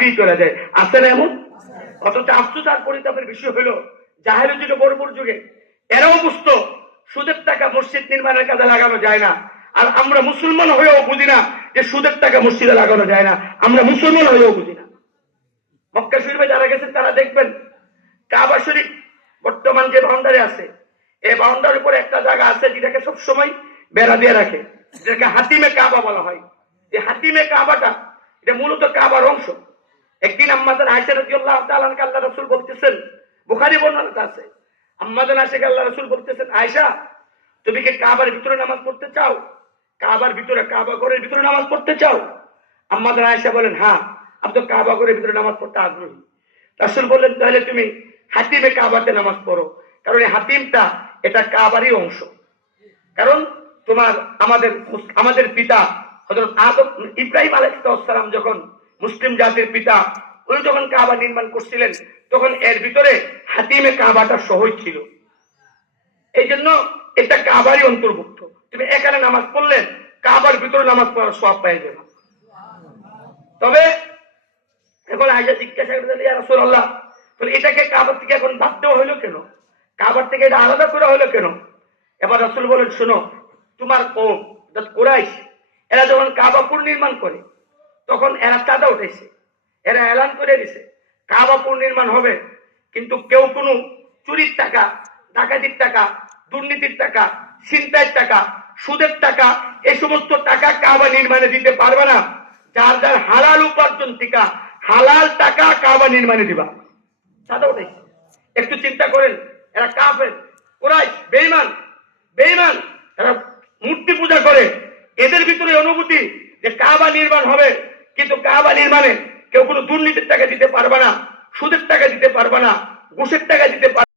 বিক্রি করা যায়। আছে না এমন? অথচ আফসোস আর পরিতাপের বিষয় হলো জাহের যুগে বড়বর যুগে এরাও বুঝতো, সুদের টাকা মসজিদ নির্মাণের কাজে লাগানো যায় না। আর আমরা মুসলমান হয়েও বুঝি না যে সুদের টাকা মসজিদে লাগানো যায় না। আমরা মুসলমান হয়েও বুঝি না। মক্কা শরীফে যারা গেছেন, তারা দেখবেন, কাবা শরীফ বর্তমান যে বাউন্ডারি আছে, এই বাউন্ডারির উপরে একটা জায়গা আছে যেটাকে সবসময় বেড়া দিয়ে রাখে। যেটাকে হাতিমে কাবা বলা হয়। যে হাতিমে কাবাটা, এটা মূলত কাবার অংশ। একদিন আমাদের আয়সা রাজিউল্লাহ তাআলাকে আল্লাহ রাসূল বলতেছেন, বুখারী বর্ণনাতে আছে আমাদের আশেখ আল্লাহ রাসূল বলতেছেন, আয়েশা, তুমি কি কাবার ভিতরে নামাজ পড়তে চাও? কাবার ভিতরে, কাবা ঘরের ভিতরে নামাজ পড়তে চাও? আমাদের আয়েশা বলেন হ্যাঁ আমি তো কাবা ঘরের ভিতরে নামাজ পড়তে আগ্রহী। রাসূল বললেন, তাহলে তুমি হাতিমে কাবাতে নামাজ পড়ো, কারণ এই হাতিমটা এটা কাবারই অংশ। কারণ তোমার, আমাদের আমাদের পিতা হযরত আদম, ইব্রাহিম আলাইহিসসালাম যখন মুসলিম জাতির পিতা, উনি যখন কাবা নির্মাণ করছিলেন, তখন এর ভিতরে হাতিমে কাবাটা সহজ ছিল। এই জন্য এটা কাবারই অন্তর্ভুক্ত। তুমি এখানে নামাজ পড়লে কাবার ভিতরে নামাজ পড়ার সব পেয়ে যাবে। তবে এখন আইসা জিজ্ঞাসা করে ইয়া রাসূলুল্লাহ, তাহলে এটাকে কাবার থেকে এখন বাদ দেওয়া হলো কেন? কাবার থেকে এটা আলাদা করা হলো কেন? এবার রাসূল বলেন, শোনো, তোমার কম অর্থাৎ কুরাইশ, এরা যখন কাবাপুর নির্মাণ করে তখন এরা চাঁদা উঠেছে এরা এলান করে দিছে কাবাপুর নির্মাণ হবে, কিন্তু কেউ কোনো চুরির টাকা, ডাকাতির টাকা, দুর্নীতির টাকা, ছিনতাইয়ের টাকা, সুদের টাকা এই সমস্ত টাকা কাবা নির্মাণে দিতে পারবে না। যার যার হালাল উপার্জন থেকে হালাল টাকা কাবা নির্মাণে দিবা। চাঁদা উঠেছে একটু চিন্তা করেন, এরা কাফের ওরাই বেইমান বেইমান এরা মূর্তি পূজা করে। এদের ভিতরে অনুভূতি যে কাবা নির্মাণ হবে কিন্তু কাবা নির্মাণে কেউ কোনো দুর্নীতির টাকা দিতে পারবে না, সুদের টাকা দিতে পারবে না, ঘুষের টাকা দিতে পারবে